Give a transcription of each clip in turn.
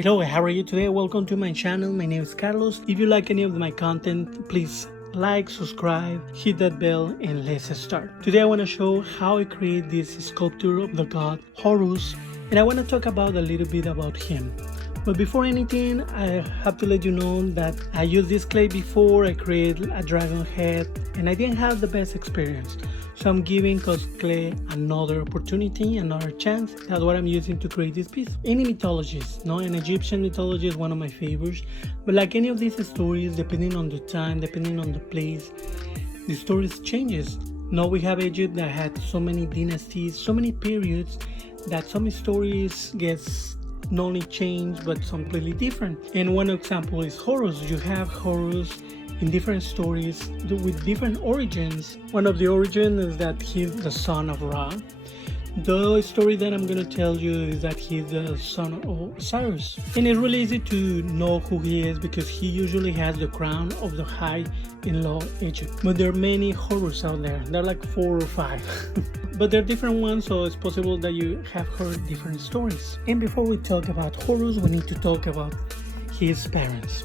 Hello, how are you today? Welcome to my channel. My name is Carlos. If you like any of my content, please like, subscribe, hit that bell, and let's start. Today I want to show how I create this sculpture of the god Horus, and I want to talk about a little bit about him. But before anything, I have to let you know that I used this clay before. I created a dragon head and I didn't have the best experience. So I'm giving Cosclay another opportunity, another chance. That's what I'm using to create this piece. Any mythologies, no? And Egyptian mythology is one of my favorites. But like any of these stories, depending on the time, depending on the place, the stories changes. Now we have Egypt that had so many dynasties, so many periods that some stories gets not only changed but completely different. And one example is Horus. You have Horus in different stories with different origins. One of the origins is that he's the son of Ra. The story that I'm going to tell you is that he's the son of Osiris. And it's really easy to know who he is because he usually has the crown of the high-in-law Egypt. But there are many Horus out there. There are like 4 or 5. But they're different ones, so it's possible that you have heard different stories. And before we talk about Horus, we need to talk about his parents.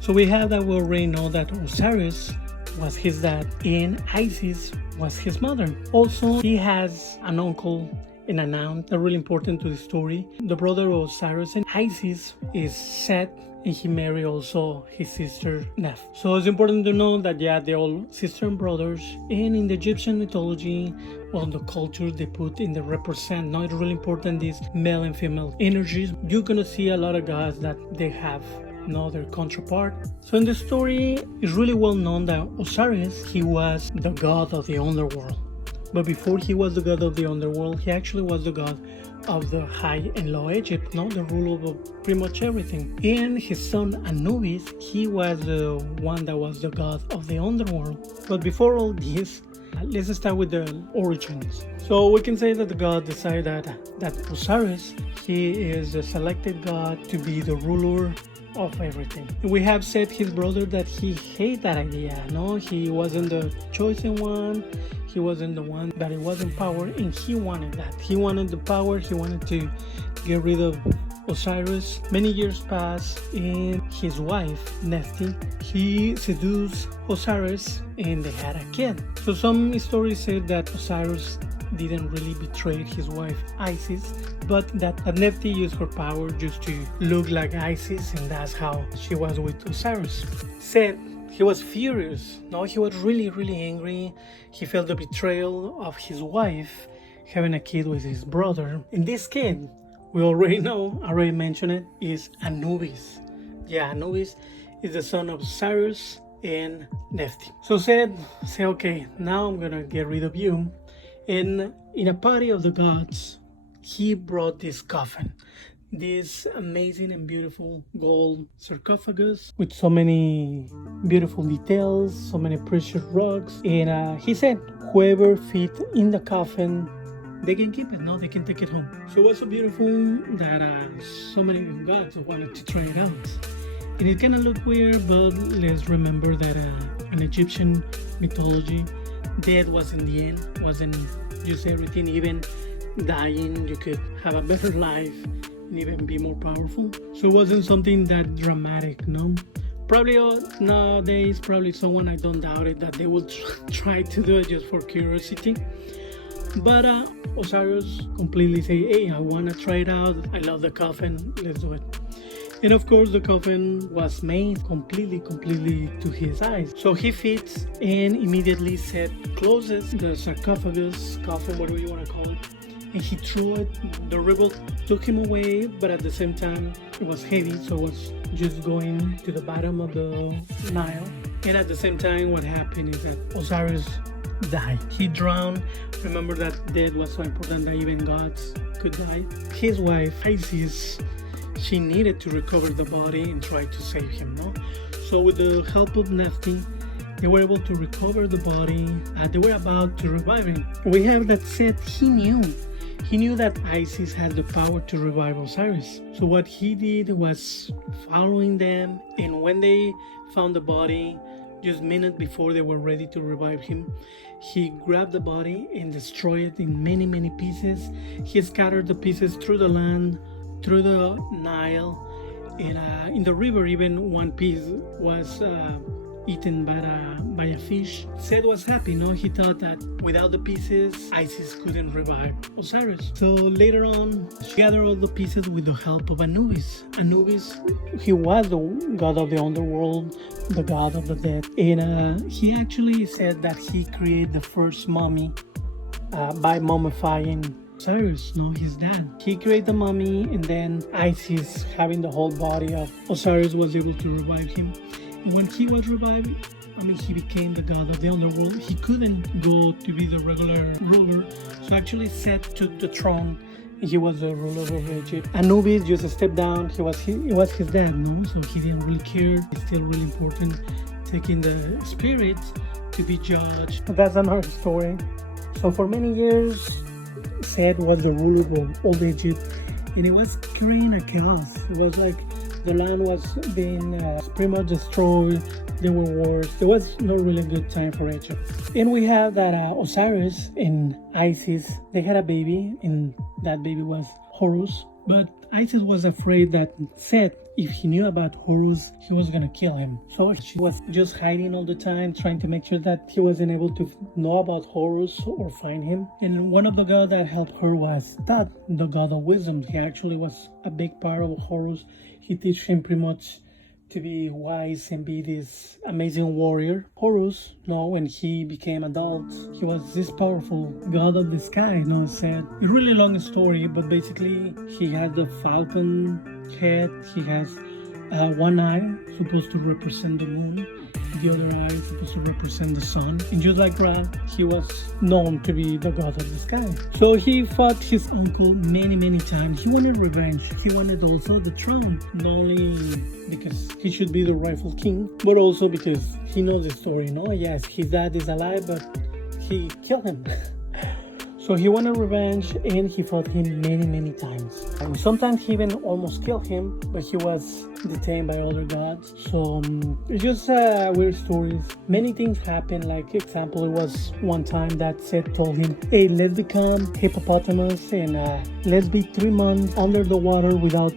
So we have that we already know that Osiris was his dad and Isis was his mother. Also, he has an uncle and an aunt that are really important to the story. The brother of Osiris and Isis is Set, and he married also his sister Neff. So it's important to know that they're all sister and brothers. And in the Egyptian mythology, well, the culture they put in the represent, now it's really important, these male and female energies. You're gonna see a lot of gods that they have their counterpart. So in the story, it's really well known that Osiris, he was the god of the underworld. But before he was the god of the underworld, he actually was the god of the high and low Egypt, the ruler of pretty much everything. And his son Anubis, he was the one that was the god of the underworld. But before all this, let's start with the origins. So we can say that the god decided that Osiris, he is the selected god to be the ruler of everything. We have said his brother that he hated that idea. No, he wasn't the chosen one. He wasn't the one that it was in power, and he wanted that. He wanted the power. He wanted to get rid of Osiris. Many years passed, and his wife Nephti, he seduced Osiris, and they had a kid. So some stories say that Osiris didn't really betray his wife Isis, but that Nephti used her power just to look like Isis, and that's how she was with Osiris. Said he was furious. No, he was really angry. He felt the betrayal of his wife having a kid with his brother. And this kid, we already mentioned it, is Anubis. Yeah, Anubis is the son of Osiris and Nephti. So said, okay, now I'm gonna get rid of you. And in a party of the gods, he brought this coffin, this amazing and beautiful gold sarcophagus with so many beautiful details, so many precious rocks. And he said, whoever fit in the coffin, they can keep it, they can take it home. So it was so beautiful that so many gods wanted to try it out. And it kind of looked weird, but let's remember that in Egyptian mythology, death was in the end, wasn't just everything. Even dying, you could have a better life and even be more powerful. So it wasn't something that dramatic, no? Probably nowadays, someone, I don't doubt it, that they will try to do it just for curiosity. But Osiris completely say, hey, I want to try it out. I love the coffin, let's do it. And of course, the coffin was made completely to his eyes. So he fits and immediately closes the sarcophagus, coffin, whatever you want to call it. And he threw it. The rebel took him away, but at the same time, it was heavy, so it was just going to the bottom of the Nile. And at the same time, what happened is that Osiris died. He drowned. Remember that death was so important that even gods could die. His wife, Isis, she needed to recover the body and try to save him, So with the help of Nephti, they were able to recover the body. They were about to revive him. We have that said he knew that Isis had the power to revive Osiris. So what he did was following them, and when they found the body, just minutes before they were ready to revive him, he grabbed the body and destroyed it in many pieces. He scattered the pieces through the land, through the Nile, And in the river, even one piece was eaten by a fish. Seth was happy, no? He thought that without the pieces, Isis couldn't revive Osiris. So later on, she gathered all the pieces with the help of Anubis. Anubis, he was the god of the underworld, the god of the dead. And he actually said that he created the first mummy by mummifying Osiris, no, his dad. He created the mummy, and then Isis, having the whole body of Osiris, was able to revive him. When he was revived, he became the god of the underworld. He couldn't go to be the regular ruler, so actually Seth took the throne. He was the ruler of Egypt. Anubis just stepped down. It was his dad, no? So he didn't really care. It's still really important taking the spirits to be judged. But that's another story. So for many years, Seth was the ruler of old Egypt, and it was creating a chaos. It was like the land was being pretty much destroyed. There were wars. There was not really a good time for Egypt. And we have that Osiris and Isis, they had a baby, and that baby was Horus. But Isis was afraid that Seth, if he knew about Horus, he was gonna kill him. So she was just hiding all the time, trying to make sure that he wasn't able to know about Horus or find him. And one of the gods that helped her was Thoth, the god of wisdom. He actually was a big part of Horus. He teach him pretty much to be wise and be this amazing warrior. Horus, when he became adult, he was this powerful god of the sky, said. It's a really long story, but basically he had the falcon head. He has one eye supposed to represent the moon, the other eye is supposed to represent the sun. And just like Ra, he was known to be the god of the sky. So he fought his uncle many times. He wanted revenge. He wanted also the throne, not only because he should be the rightful king, but also because he knows the story. Yes, his dad is alive, but he killed him. So he wanted revenge, and he fought him many times. And sometimes he even almost killed him, but he was detained by other gods. So it's just weird stories. Many things happen. Like example, it was one time that Seth told him, "Hey, let's become hippopotamus and let's be 3 months under the water without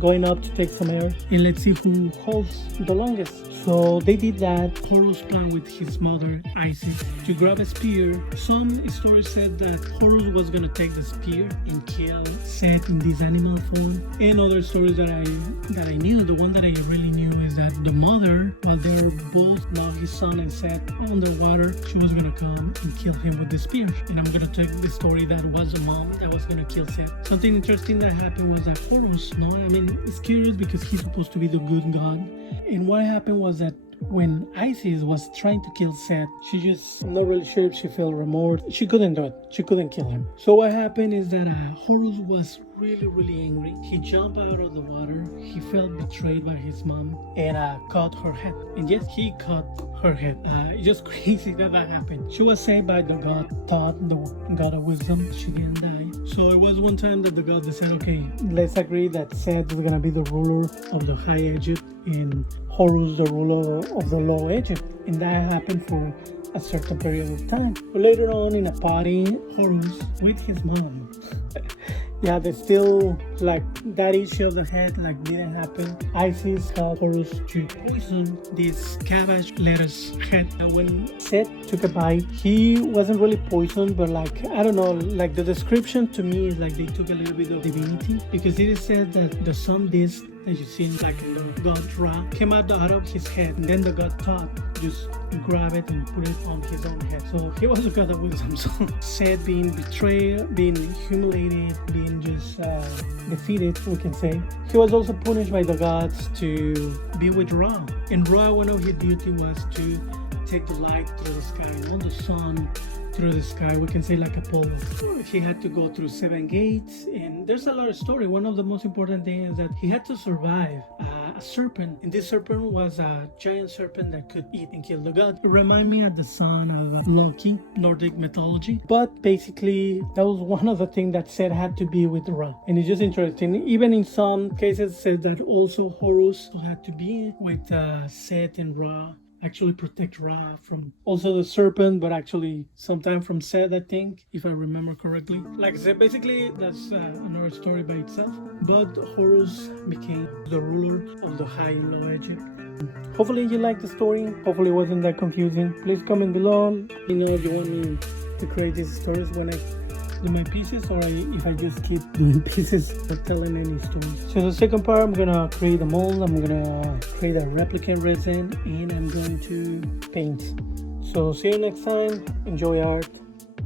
going up to take some air, and let's see who holds the longest." So they did that. Horus planned with his mother Isis to grab a spear. Some stories said that Horus was gonna take the spear and kill Seth in this animal form. And other stories that I knew, the one that I really knew, is that the mother, while they were both, now his son and Seth, underwater, she was gonna come and kill him with the spear. And I'm gonna take the story that was the mom that was gonna kill Seth. Something interesting that happened was that Horus, it's curious because he's supposed to be the good god. And what happened was that when Isis was trying to kill Seth, she just, I'm not really sure if she felt remorse. She couldn't do it. She couldn't kill him. So what happened is that Horus was really angry. He jumped out of the water. He felt betrayed by his mom and cut her head. And yes, he cut her head. It's just crazy that happened. She was saved by the god Thoth, the god of wisdom. She didn't die. So it was one time that the god said, okay, let's agree that Seth is gonna be the ruler of the high Egypt and Horus the ruler of the low Egypt. And that happened for a certain period of time. But later on in a party, Horus with his mom yeah, they still, like, that issue of the head, didn't happen. Isis helped Horus to poison this cabbage lettuce head. When Seth took a bite, he wasn't really poisoned, but I don't know, the description to me is they took a little bit of divinity, because it is said that the sun disc that you see in the god Ra came out of his head, and then the god Thoth just grabbed it and put it on his own head. So he was a god of wisdom. So Seth being betrayed, being humiliated, being just defeated, we can say. He was also punished by the gods to be with Ra. And Ra, one of his duty was to take the light through the sky, not the sun through the sky, we can say like Apollo. He had to go through 7 gates, and there's a lot of story. One of the most important things is that he had to survive a serpent, and this serpent was a giant serpent that could eat and kill the god. It reminded me of the son of Loki, Nordic mythology. But basically, that was one of the things that Seth had to be with Ra. And it's just interesting. Even in some cases, it said that also Horus had to be with Seth and Ra actually protect Ra from also the serpent, but actually sometime from Set, I think, if I remember correctly. Like I said, basically that's another story by itself. But Horus became the ruler of the High Low Egypt. Hopefully you liked the story. Hopefully it wasn't that confusing. Please comment below. You know if you want me to create these stories when I do my pieces, or if I just keep doing pieces not telling any stories. So the second part, I'm gonna create a mold, I'm gonna create a replicant resin, and I'm going to paint. So see you next time. Enjoy art.